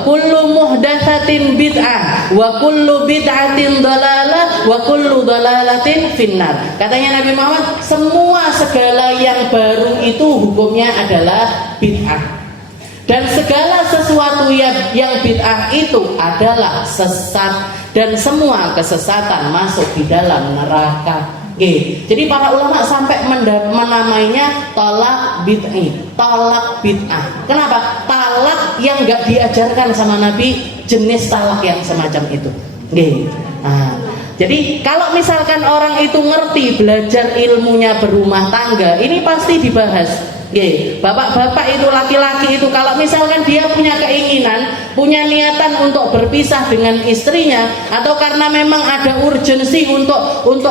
Kullu muhdatsatin bid'ah wa kullu bid'atin dolalah wa kullu dolalatin finnar. Katanya Nabi Muhammad, semua segala yang baru itu hukumnya adalah bid'ah, dan segala sesuatu yang bid'ah itu adalah sesat, dan semua kesesatan masuk di dalam neraka. Jadi para ulama sampai menamainya talak bid'i, talak bid'ah. Kenapa? Talak yang gak diajarkan sama Nabi, jenis talak yang semacam itu. Jadi kalau misalkan orang itu ngerti belajar ilmunya berumah tangga, ini pasti dibahas. Bapak-bapak itu, laki-laki itu, kalau misalkan dia punya keinginan, punya niatan untuk berpisah dengan istrinya, atau karena memang ada urgensi untuk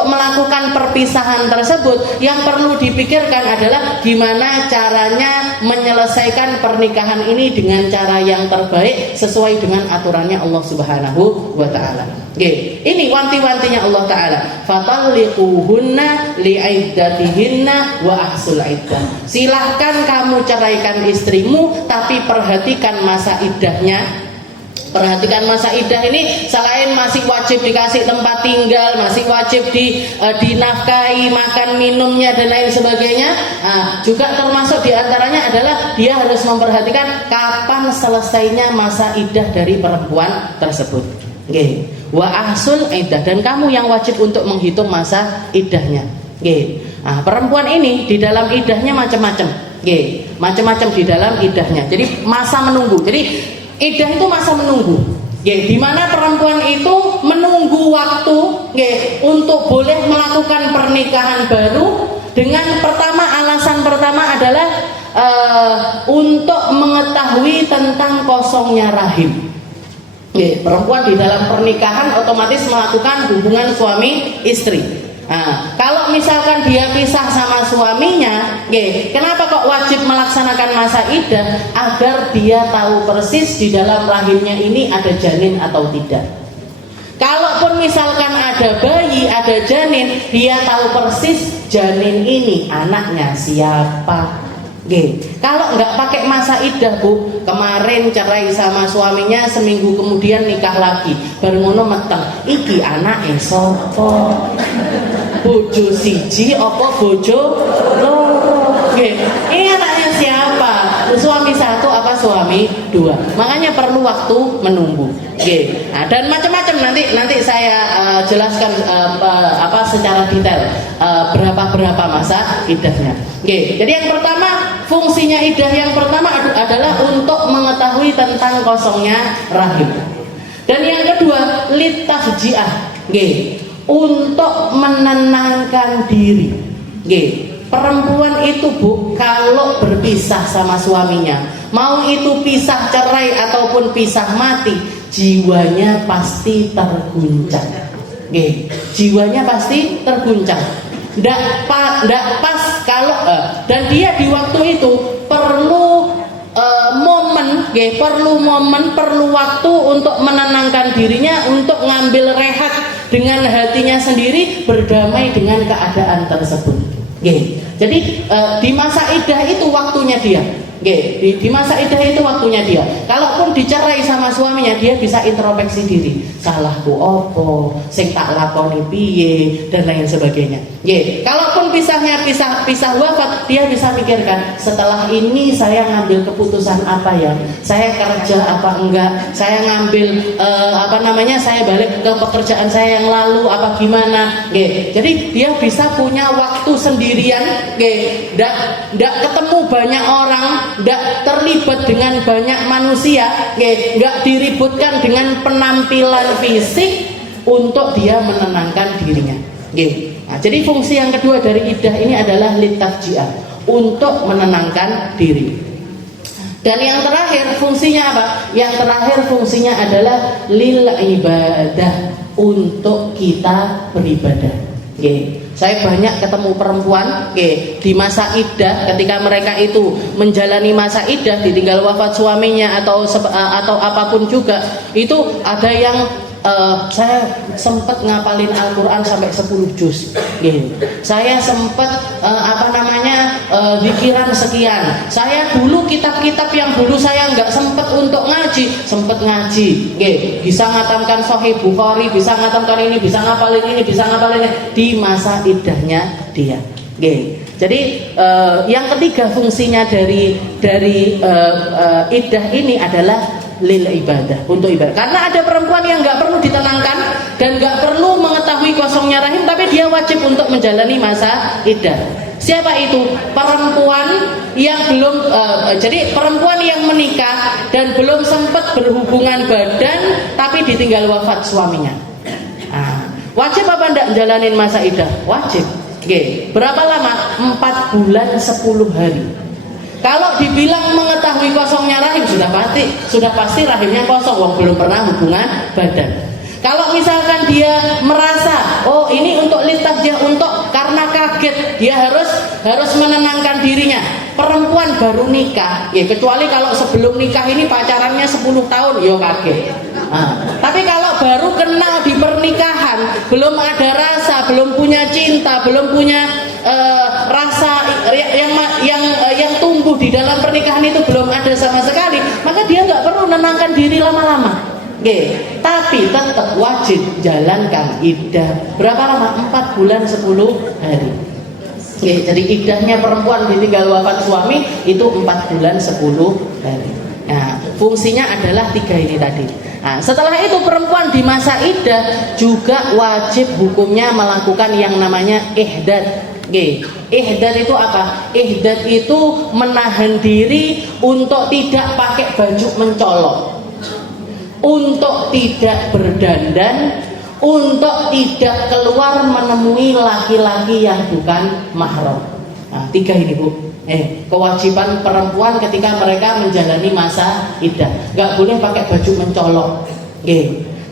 melakukan perpisahan tersebut, yang perlu dipikirkan adalah gimana caranya menyelesaikan pernikahan ini dengan cara yang terbaik sesuai dengan aturannya Allah Subhanahu wa Ta'ala. Ini wanti-wantinya Allah Ta'ala. Fatalliquhunna li'iddatihinna wa ahsul iddah. Silahkan kamu ceraikan istrimu, tapi perhatikan masa iddahnya. Perhatikan masa iddah ini, selain masih wajib dikasih tempat tinggal, masih wajib dinafkahi, makan minumnya dan lain sebagainya, juga termasuk diantaranya adalah dia harus memperhatikan kapan selesainya masa iddah dari perempuan tersebut. Wa ahsul iddah, dan kamu yang wajib untuk menghitung masa iddahnya. Perempuan ini di dalam iddahnya macam-macam. Macam-macam di dalam iddahnya. Jadi masa menunggu. Jadi iddah itu masa menunggu. Di mana perempuan itu menunggu waktu untuk boleh melakukan pernikahan baru dengan alasan pertama adalah untuk mengetahui tentang kosongnya rahim. Perempuan di dalam pernikahan otomatis melakukan hubungan suami istri. Kalau misalkan dia pisah sama suaminya, kenapa kok wajib melaksanakan masa iddah? Agar dia tahu persis di dalam rahimnya ini ada janin atau tidak. Kalaupun misalkan ada ada bayi, ada janin, dia tahu persis janin ini anaknya siapa. Kalau nggak pakai masa iddah, Bu, kemarin cerai sama suaminya, seminggu kemudian nikah lagi, baru ngono meteng, iki anake sapa? Bojo siji apa bojo loro? Ini anaknya siapa? Suami satu apa suami dua? Makanya perlu waktu menunggu. Nah, dan macam-macam nanti saya jelaskan secara detail berapa masa iddahnya. Jadi yang pertama, fungsinya iddah yang pertama adalah untuk mengetahui tentang kosongnya rahim. Dan yang kedua, litafji'ah, untuk menenangkan diri. Perempuan itu, Bu, kalau berpisah sama suaminya, mau itu pisah cerai ataupun pisah mati, jiwanya pasti terguncang. Jiwanya pasti terguncang. Nggak pas kalau dan dia di waktu itu perlu perlu waktu untuk menenangkan dirinya, untuk ngambil rehat dengan hatinya sendiri, berdamai dengan keadaan tersebut. Jadi di masa iddah itu waktunya dia. Di masa iddah itu waktunya dia. Kalaupun dicerai sama suaminya, dia bisa introspeksi diri. Salahku opo, sing tak lakoni piye, dan lain sebagainya. Kalaupun pisah wafat, dia bisa mikirkan, setelah ini saya ngambil keputusan apa ya? Saya kerja apa enggak? Saya ngambil saya balik ke pekerjaan saya yang lalu apa gimana? Jadi dia bisa punya waktu sendirian. Nggak ketemu banyak orang, nggak terlibat dengan banyak manusia, nggak diributkan dengan penampilan fisik, untuk dia menenangkan dirinya. Nah, jadi fungsi yang kedua dari iddah ini adalah litafji'ah, untuk menenangkan diri. Dan yang terakhir fungsinya apa? Yang terakhir fungsinya adalah lil ibadah, untuk kita beribadah. Saya banyak ketemu perempuan di masa iddah, ketika mereka itu menjalani masa iddah, ditinggal wafat suaminya atau apapun juga, itu ada yang saya sempat ngapalin Al-Quran sampai 10 juz. Saya sempat zikiran sekian. Saya dulu kitab-kitab yang dulu saya nggak sempat untuk ngaji, sempat ngaji. Bisa ngatamkan Sahih Bukhari, bisa ngatamkan ini, bisa ngapalin ini, bisa ngapalin ini di masa iddahnya dia. Jadi yang ketiga fungsinya dari iddah ini adalah lil ibadah, untuk ibadah. Karena ada perempuan yang nggak perlu ditenangkan dan nggak perlu mengetahui kosongnya rahim, tapi dia wajib untuk menjalani masa iddah. Siapa itu? Perempuan yang belum jadi perempuan yang menikah dan belum sempat berhubungan badan, tapi ditinggal wafat suaminya. Wajib apa enggak jalanin masa iddah? Wajib. Berapa lama? 4 bulan 10 hari. Kalau dibilang mengetahui kosongnya rahim, sudah pasti rahimnya kosong, wong belum pernah hubungan badan. Kalau misalkan dia merasa, oh ini untuk litafji'ah, untuk karena kaget, dia harus menenangkan dirinya. Perempuan baru nikah, kecuali kalau sebelum nikah ini pacarannya 10 tahun, kaget. Tapi kalau baru kenal di pernikahan, belum ada rasa, belum punya cinta, belum punya rasa yang tumbuh di dalam pernikahan itu belum ada sama sekali, maka dia nggak perlu menenangkan diri lama-lama. Tapi tetap wajib jalankan iddah. Berapa lama? 4 bulan 10 hari. Jadi iddahnya perempuan ditinggal wafat suami itu 4 bulan 10 hari. Nah, fungsinya adalah 3 ini tadi. Nah, setelah itu perempuan di masa iddah juga wajib hukumnya melakukan yang namanya ihdad. Ihdad itu apa? Ihdad itu menahan diri untuk tidak pakai baju mencolok, untuk tidak berdandan, untuk tidak keluar menemui laki-laki yang bukan mahram. Nah, 3 ini, Bu. Kewajiban perempuan ketika mereka menjalani masa iddah. Nggak boleh pakai baju mencolok.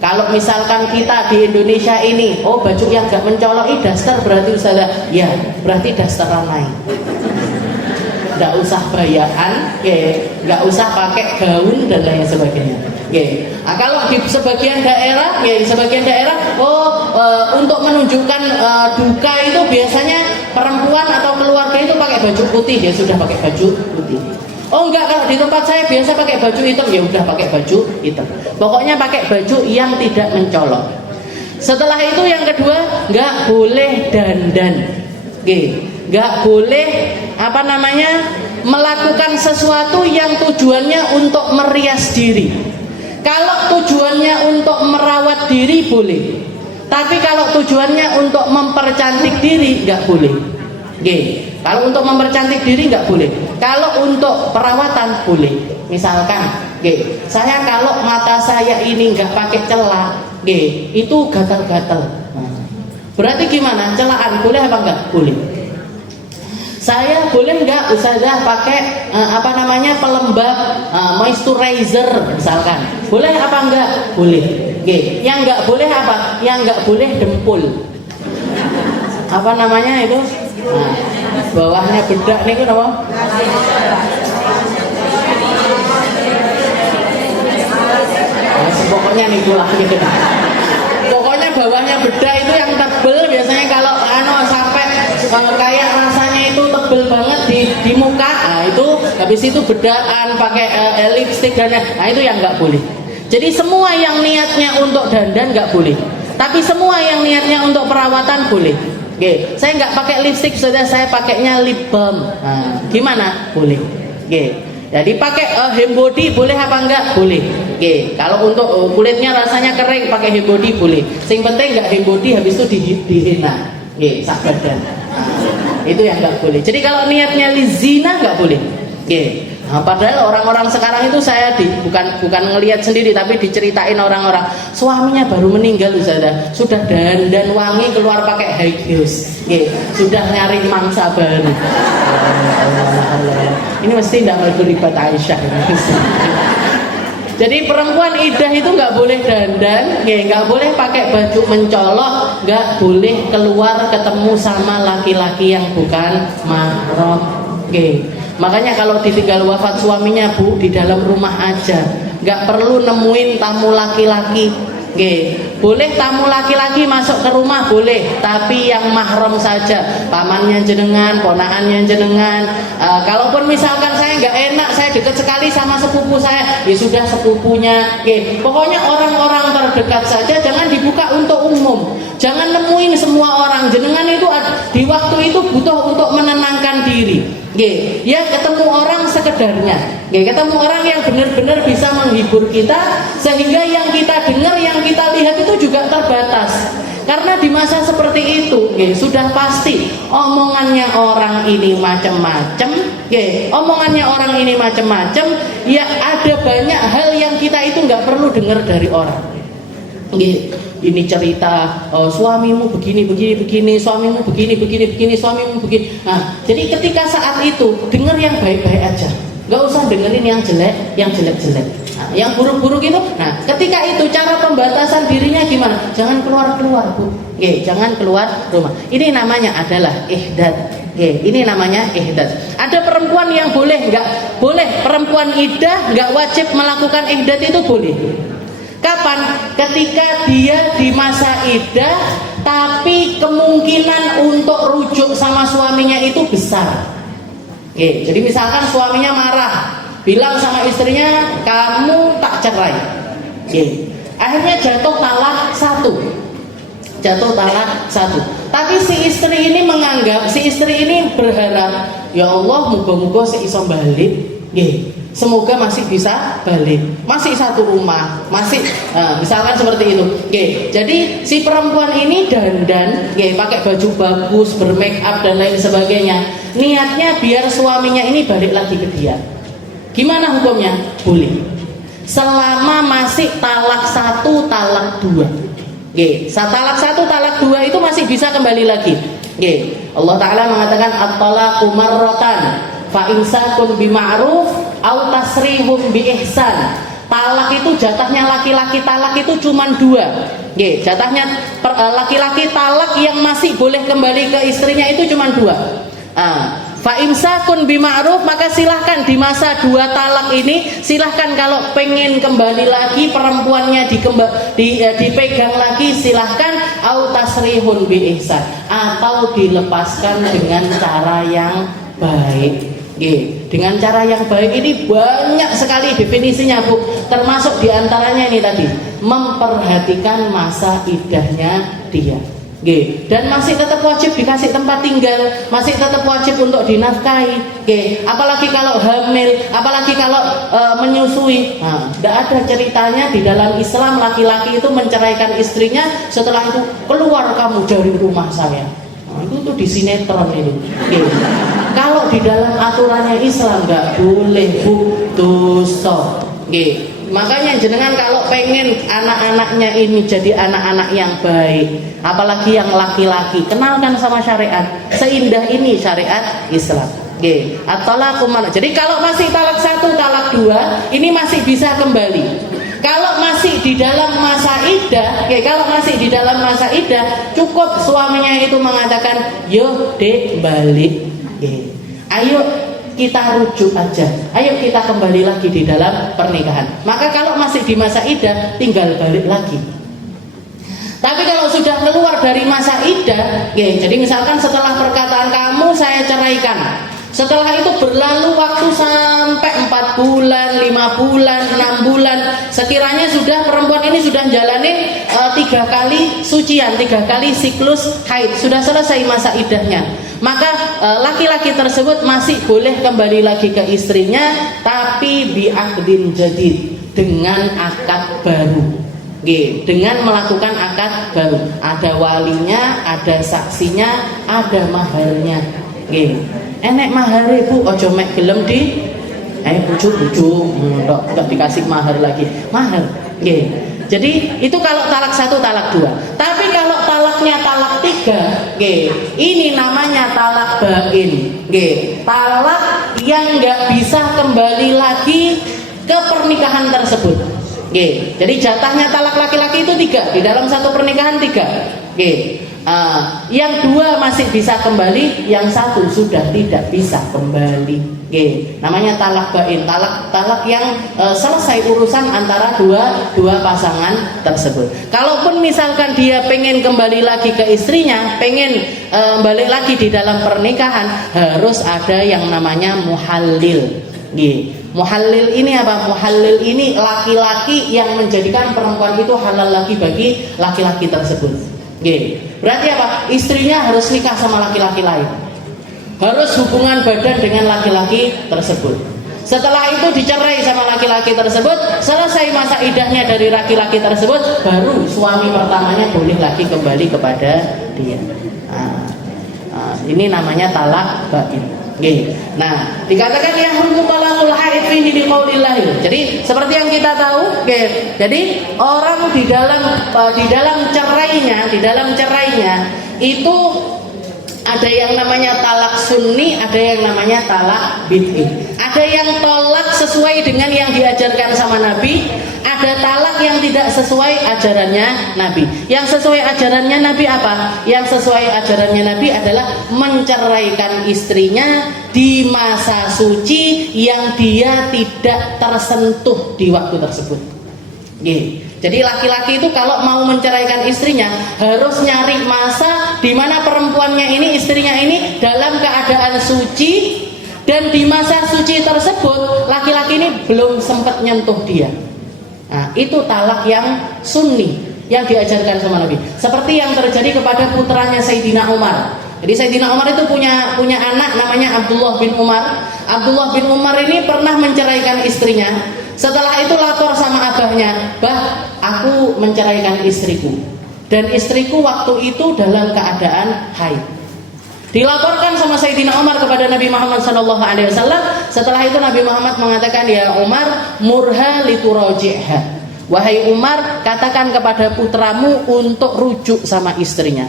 Kalau misalkan kita di Indonesia ini, baju yang nggak mencolok daster, berarti Ustazah, ya berarti dasteran lain. nggak usah bayaan, nggak usah pakai gaun dan lain sebagainya. Nah, kalau di sebagian daerah, untuk menunjukkan duka itu biasanya perempuan atau keluarga itu pakai baju putih, dia sudah pakai baju putih. Oh enggak, kalau di tempat saya biasa pakai baju hitam, ya udah pakai baju hitam. Pokoknya pakai baju yang tidak mencolok. Setelah itu yang kedua, nggak boleh dandan. Nggak boleh melakukan sesuatu yang tujuannya untuk merias diri. Kalau tujuannya untuk merawat diri boleh, tapi kalau tujuannya untuk mempercantik diri nggak boleh. Kalau untuk mempercantik diri nggak boleh. Kalau untuk perawatan boleh. Misalkan, saya kalau mata saya ini nggak pakai celak, itu gatal-gatal. Berarti gimana? Celaan boleh apa enggak? Boleh. Saya boleh enggak Ustazah pakai pelembab moisturizer misalkan? Boleh apa enggak? Boleh. Yang enggak boleh apa? Yang enggak boleh dempul. Itu? Bawahnya bedak nih kan apa? Pokoknya nih pulang gitu. Pokoknya bawahnya bedak itu yang tebel, biasanya kalau sampai kayak rasanya itu tebel banget di muka, itu habis itu bedakan pakai lipstick dan itu yang nggak boleh. Jadi semua yang niatnya untuk dandan nggak boleh, tapi semua yang niatnya untuk perawatan boleh. Saya nggak pakai lipstick, sudah saya pakainya lip balm. Gimana? Boleh. Jadi pakai hem body boleh apa enggak? Boleh. Kalau untuk kulitnya rasanya kering pakai hem body boleh. Sing penting enggak hem body habis itu dihina. Sak badan. Itu yang enggak boleh. Jadi kalau niatnya lizina enggak boleh. Padahal orang-orang sekarang itu saya bukan ngelihat sendiri, tapi diceritain orang-orang suaminya baru meninggal sudah dandan wangi keluar pakai high heels, sudah nyari mangsa baru. Ini mesti tidak berlipat Aisyah. Jadi perempuan iddah itu nggak boleh dandan, nggak boleh pakai baju mencolok, nggak boleh keluar ketemu sama laki-laki yang bukan mahram. Makanya kalau ditinggal wafat suaminya di dalam rumah aja, nggak perlu nemuin tamu laki-laki. Boleh tamu laki-laki masuk ke rumah boleh, tapi yang mahram saja, pamannya jenengan, ponakannya jenengan. Kalaupun misalkan saya nggak enak, saya dekat sekali sama sepupu saya, ya sudah sepupunya. Pokoknya orang-orang terdekat saja, jangan dibuka untuk umum. Jangan nemuin semua orang. Jenengan itu di waktu itu butuh untuk menenangkan diri. Ya ketemu orang sekedarnya. Ketemu orang yang benar-benar bisa menghibur kita, sehingga yang kita dengar, yang kita lihat itu juga terbatas. Karena di masa seperti itu, sudah pasti omongannya orang ini macam-macam. Omongannya orang ini macam-macam. Ya ada banyak hal yang kita itu nggak perlu dengar dari orang. Ini cerita suamimu begini, suamimu begini, suamimu begini. Nah, jadi ketika saat itu dengar yang baik-baik aja, nggak usah dengerin yang jelek-jelek. Nah, yang buruk-buruk itu. Nah, ketika itu cara pembatasan dirinya gimana? Jangan keluar-keluar, Bu. Jangan keluar rumah. Ini namanya adalah ihdad. Ini namanya ihdad. Ada perempuan yang boleh, nggak boleh. Perempuan iddah nggak wajib melakukan ihdad, itu boleh. Kapan? Ketika dia di masa iddah, tapi kemungkinan untuk rujuk sama suaminya itu besar. Jadi misalkan suaminya marah, bilang sama istrinya, kamu tak cerai. Akhirnya jatuh talak satu. Tapi si istri ini menganggap, si istri ini berharap, ya Allah, moga-moga seiso balik. Semoga masih bisa balik, masih satu rumah, masih misalkan seperti itu. Jadi si perempuan ini dandan, pakai baju bagus, bermake up dan lain sebagainya. Niatnya biar suaminya ini balik lagi ke dia. Gimana hukumnya? Boleh. Selama masih talak 1, talak 2. Talak 1, talak 2 itu masih bisa kembali lagi. Allah Ta'ala mengatakan at-talaqu marratan fa imsakun bima'ruf au tasrihum bi ihsan. Talak itu jatahnya laki-laki talak itu cuma 2. Jatahnya laki-laki talak yang masih boleh kembali ke istrinya itu cuma 2. Fa imsakun bima'ruf, maka silahkan di masa 2 talak ini, silahkan kalau pengen kembali lagi perempuannya dipegang lagi, silahkan, au tasrihun bi ihsan, atau dilepaskan dengan cara yang baik. Dengan cara yang baik ini banyak sekali definisinya, Bu. Termasuk diantaranya ini tadi, memperhatikan masa iddahnya dia. Dan masih tetap wajib dikasih tempat tinggal, masih tetap wajib untuk dinafkahi. Apalagi kalau hamil, apalagi kalau menyusui. Tidak ada ceritanya di dalam Islam laki-laki itu menceraikan istrinya setelah itu, keluar kamu dari rumah saya. Itu tuh di sinetron ini. Kalau di dalam aturannya Islam nggak boleh, Bu, dosa. Makanya jenengan kalau pengen anak-anaknya ini jadi anak-anak yang baik, apalagi yang laki-laki, kenalkan sama syariat. Seindah ini syariat Islam. At-talaqu marratan. Jadi kalau masih talak 1, talak 2, ini masih bisa kembali. Kalau masih di dalam masa iddah, kalau masih di dalam masa iddah, cukup suaminya itu mengatakan, "Yo, Dek, balik. Ayo kita rujuk aja. Ayo kita kembali lagi di dalam pernikahan." Maka kalau masih di masa iddah, tinggal balik lagi. Tapi kalau sudah keluar dari masa iddah, jadi misalkan setelah perkataan kamu saya ceraikan, setelah itu berlalu waktu sampai 4 bulan, 5 bulan, 6 bulan, sekiranya sudah perempuan ini sudah jalanin 3 kali sucian, 3 kali siklus haid, sudah selesai masa iddahnya, maka laki-laki tersebut masih boleh kembali lagi ke istrinya, tapi bi'aqdin jadid, dengan akad baru. Dengan melakukan akad baru, ada walinya, ada saksinya, ada maharnya. Enek mahare, Bu, ojo mek gelem di bujuk-bujuk, enggak dikasih mahar lagi. Mahar. Jadi itu kalau talak 1, talak 2. Tapi kalau talaknya talak 3, ini namanya talak bain. Talak yang enggak bisa kembali lagi ke pernikahan tersebut. Jadi jatahnya talak laki-laki itu 3, di dalam satu pernikahan 3. Yang 2 masih bisa kembali, yang 1 sudah tidak bisa kembali. Namanya talak bain, talak yang selesai urusan antara dua pasangan tersebut. Kalaupun misalkan dia pengen kembali lagi ke istrinya, pengen balik lagi di dalam pernikahan, harus ada yang namanya muhallil. Muhallil ini apa? Muhallil ini laki-laki yang menjadikan perempuan itu halal lagi bagi laki-laki tersebut. Berarti apa? Istrinya harus nikah sama laki-laki lain, harus hubungan badan dengan laki-laki tersebut. Setelah itu dicerai sama laki-laki tersebut, selesai masa iddahnya dari laki-laki tersebut, baru suami pertamanya boleh lagi kembali kepada dia. Ini namanya talak bain. Nah, dikatakan yahrumu talaqul haid fihi liqaulillah. Jadi seperti yang kita tahu, jadi orang di dalam cerainya itu ada yang namanya talak sunni, ada yang namanya talak bid'i. Ada yang tolak sesuai dengan yang diajarkan sama Nabi, ada talak yang tidak sesuai ajarannya Nabi. Yang sesuai ajarannya Nabi apa? Yang sesuai ajarannya Nabi adalah menceraikan istrinya di masa suci yang dia tidak tersentuh di waktu tersebut. Jadi laki-laki itu kalau mau menceraikan istrinya harus nyari masa di mana perempuannya ini, istrinya ini dalam keadaan suci, dan di masa suci tersebut laki-laki ini belum sempat nyentuh dia. Nah, itu talak yang sunni yang diajarkan sama Nabi. Seperti yang terjadi kepada putranya Sayyidina Umar. Jadi Sayyidina Umar itu punya anak namanya Abdullah bin Umar. Abdullah bin Umar ini pernah menceraikan istrinya. Setelah itu lapor sama abahnya, "Bah, aku menceraikan istriku, dan istriku waktu itu dalam keadaan haid." Dilaporkan sama Sayyidina Umar kepada Nabi Muhammad SAW. Setelah itu Nabi Muhammad mengatakan, "Ya Umar, murha lituraji'ha." Wahai Umar, katakan kepada putramu untuk rujuk sama istrinya.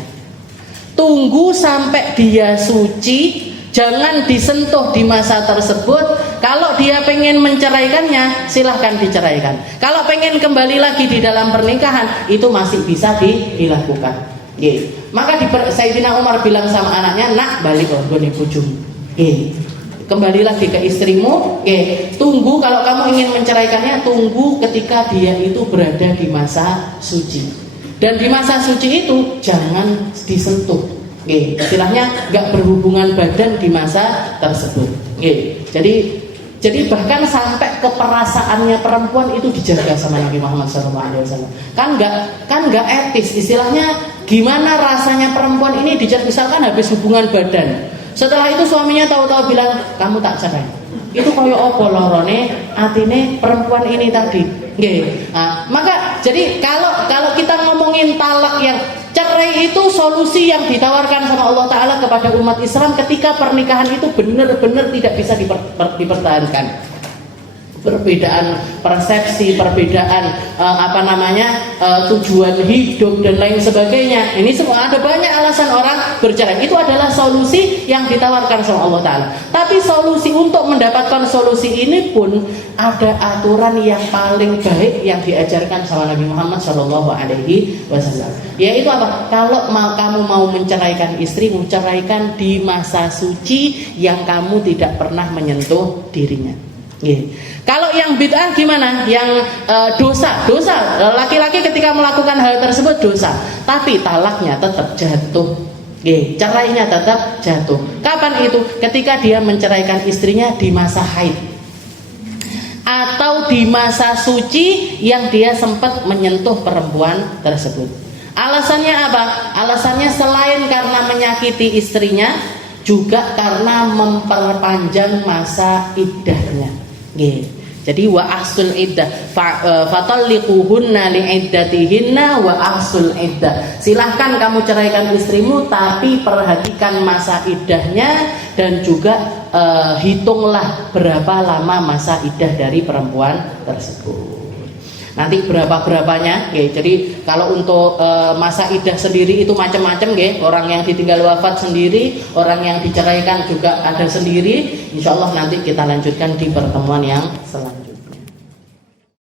Tunggu sampai dia suci, jangan disentuh di masa tersebut. Kalau dia pengen menceraikannya, silahkan diceraikan. Kalau pengen kembali lagi di dalam pernikahan, itu masih bisa dilakukan. Maka Sayyidina Umar bilang sama anaknya, "Nak, balik nih bojomu." Kembali lagi ke istrimu, tunggu kalau kamu ingin menceraikannya, tunggu ketika dia itu berada di masa suci. Dan di masa suci itu jangan disentuh. Istilahnya nggak berhubungan badan di masa tersebut. Jadi bahkan sampai keperasaannya perempuan itu dijaga sama Nabi Muhammad SAW. Kan nggak etis. Istilahnya gimana rasanya perempuan ini misalkan habis hubungan badan. Setelah itu suaminya tahu-tahu bilang, kamu tak cerai. Itu koyo opo lorone atine perempuan ini tadi. Maka jadi kalau kita ngomongin talak yang cerai itu solusi yang ditawarkan sama Allah Ta'ala kepada umat Islam ketika pernikahan itu benar-benar tidak bisa dipertahankan. Perbedaan persepsi, perbedaan tujuan hidup dan lain sebagainya. Ini semua ada banyak alasan orang bercerai. Itu adalah solusi yang ditawarkan sama Allah Ta'ala. Tapi solusi untuk mendapatkan solusi ini pun ada aturan yang paling baik yang diajarkan sama Nabi Muhammad SAW. Yaitu apa? Kalau kamu mau menceraikan istrimu, ceraikan di masa suci yang kamu tidak pernah menyentuh dirinya. Kalau yang bid'ah gimana? Yang dosa laki-laki ketika melakukan hal tersebut dosa, tapi talaknya tetap jatuh. Cerainya tetap jatuh. Kapan itu? Ketika dia menceraikan istrinya di masa haid atau di masa suci yang dia sempat menyentuh perempuan tersebut. Alasannya apa? Alasannya selain karena menyakiti istrinya, juga karena memperpanjang masa iddahnya. Jadi wa ahsul iddah fatalliquhunna li'iddatihinna wa ahsul iddah. Silahkan kamu ceraikan istrimu, tapi perhatikan masa iddahnya dan juga hitunglah berapa lama masa iddah dari perempuan tersebut. Nanti berapanya, jadi kalau untuk masa iddah sendiri itu macam-macam, orang yang ditinggal wafat sendiri, orang yang diceraikan juga ada sendiri. Insya Allah nanti kita lanjutkan di pertemuan yang selanjutnya.